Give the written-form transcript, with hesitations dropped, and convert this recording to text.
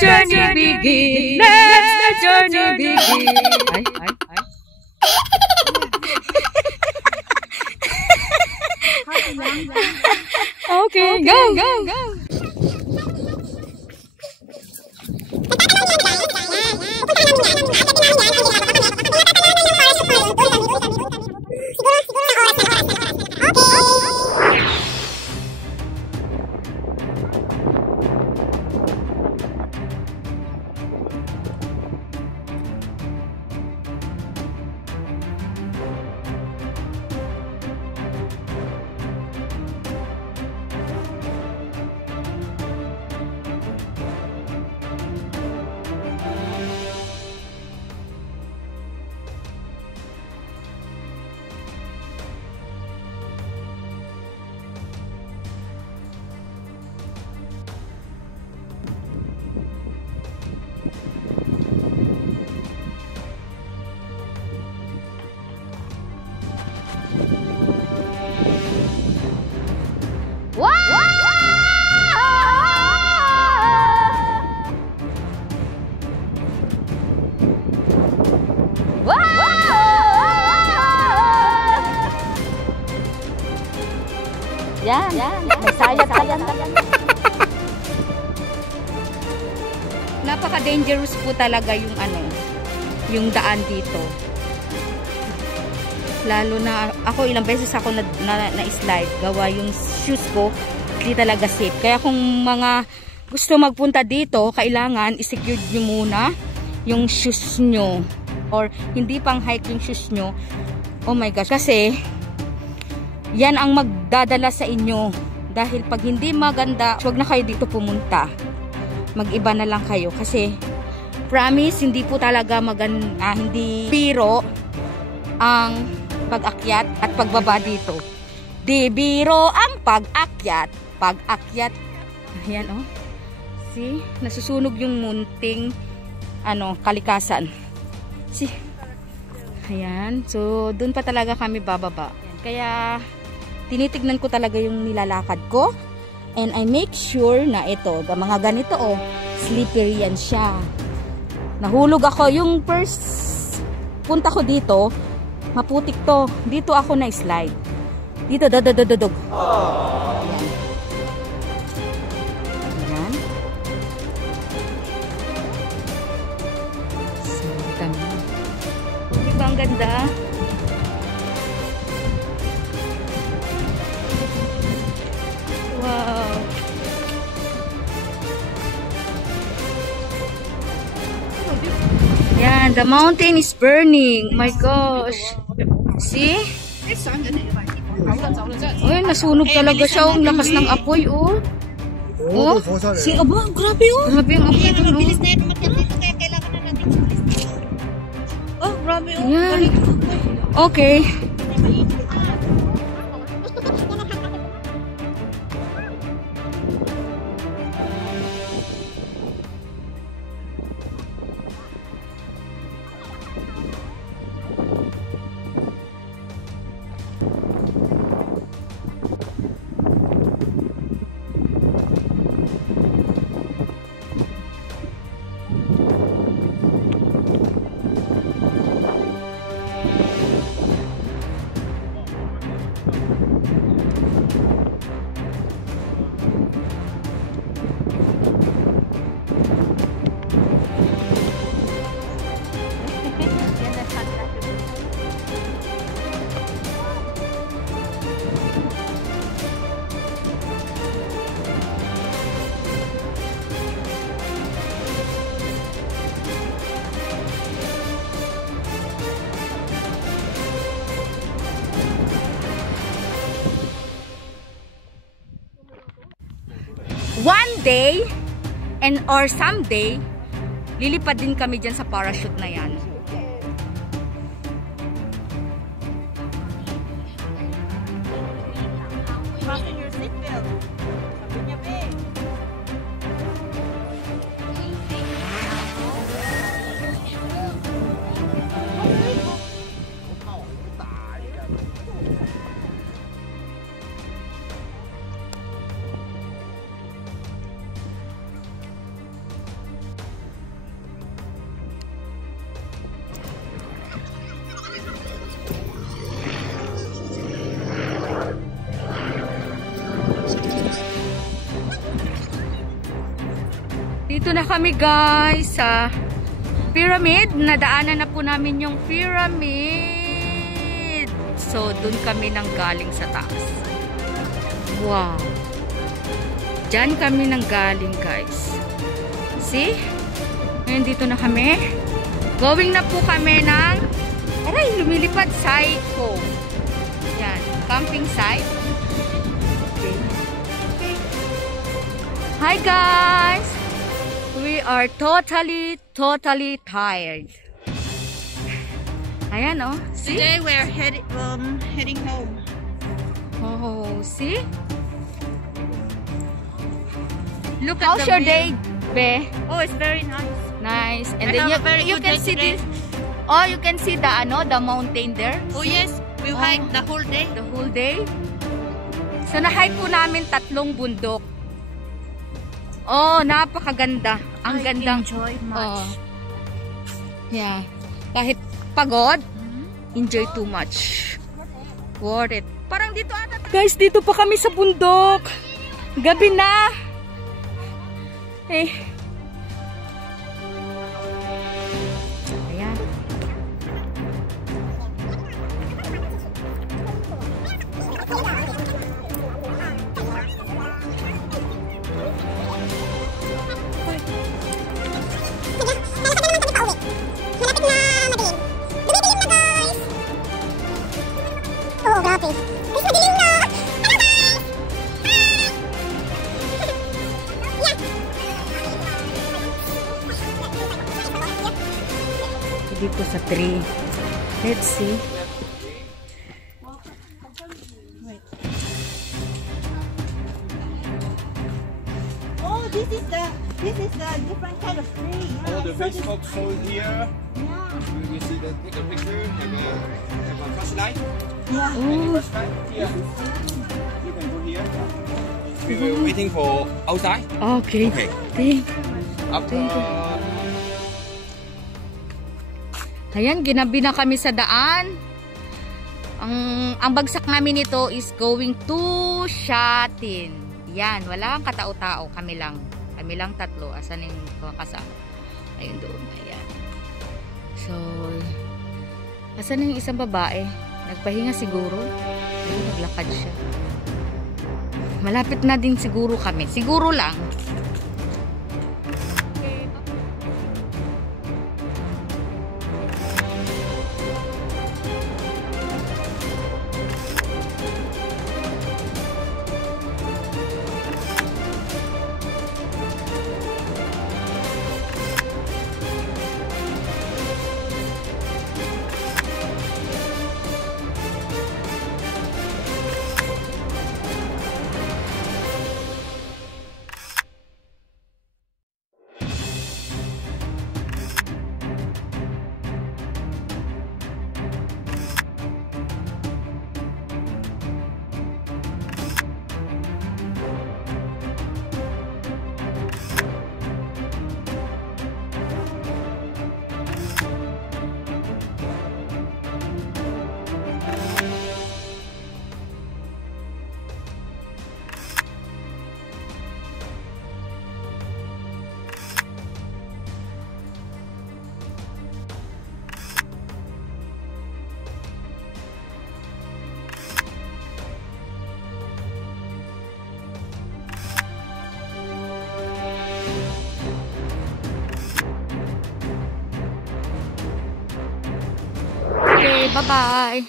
journey begin. Let the journey begin. Okay, go. Yan. May sayat. Napaka-dangerous po talaga yung daan dito. Lalo na ako ilang beses ako na-slide. Gawa yung shoes ko, hindi talaga safe. Kaya kung mga gusto magpunta dito, kailangan i-secure nyo muna yung shoes nyo. Or hindi pang hiking shoes nyo. Oh my gosh. Kasi yan ang magdadala sa inyo. Dahil pag hindi maganda, huwag na kayo dito pumunta. Mag-iba na lang kayo. Kasi, promise, hindi po talaga hindi biro ang pag-akyat at pagbaba dito. Di biro ang pag-akyat. Pag-akyat. Ayan, oh. See? Nasusunog yung munting kalikasan. See? Ayan. So, dun pa talaga kami bababa. Kaya, tinitignan ko talaga yung nilalakad ko. And I make sure na ito, mga ganito slippery yan siya. Nahulog ako. Yung first punta ko dito, maputik to. Dito ako na-slide. Dito, dadadadadog. Ayan. Ayan. So, dami. Diba ang ganda? Wow. Yan, the mountain is burning. My gosh. See? Ay, nasunog talaga siya. Ang lakas ng apoy, oh. Oh, si aba, grabe, oh. Grabe ang apoy ito, no? Oh, grabe, oh. Yan. Okay. One day or someday lilipad din kami dyan sa parachute na yan. Fasten your seatbelt. Sabi niya, babe. Dito na kami guys sa pyramid. Nadaanan na po namin yung pyramid. So, dun kami nang galing sa taas. Wow. Diyan kami nang galing guys. See? Ngayon dito na kami. Going na po kami ng aray, lumilipad Psycho. Yan. Camping site. Okay. Okay. Hi guys! We are totally tired. Ayan oh. See? Today we're heading home. Oh, see? Look at How's the your view. day, Be? Oh, it's very nice. Nice. And I then have a very you good can day see today. this. Oh, you can see the the mountain there. Oh yes, we hiked the whole day. The whole day. So na-hike po namin 3 bundok. Oh, napakaganda. Ang gandang. Enjoy Oh. Yeah. Kahit pagod, enjoy too much. Worth it. Parang dito ata. Guys, dito pa kami sa bundok. Gabi na. Eh. Ayan. Dito sa tree. Let's see. Oh, this is the different kind of tree. Yeah. All the So base folks shown here. yeah. You see the take a picture, have a flashlight. Yeah. Oh, Flashlight here. You can go here. We were waiting for outside. okay. Okay. Thank. After Ayan, ginabi na kami sa daan. Ang bagsak namin ito is going to Shatin. Yan, walang katao-tao. Kami lang 3. Asan yung mga kasama? Ayun doon. Ayan. So, asan yung isang babae? Nagpahinga siguro. Ayun, naglakad siya. Malapit na din siguro kami. Siguro lang. Okay, bye-bye.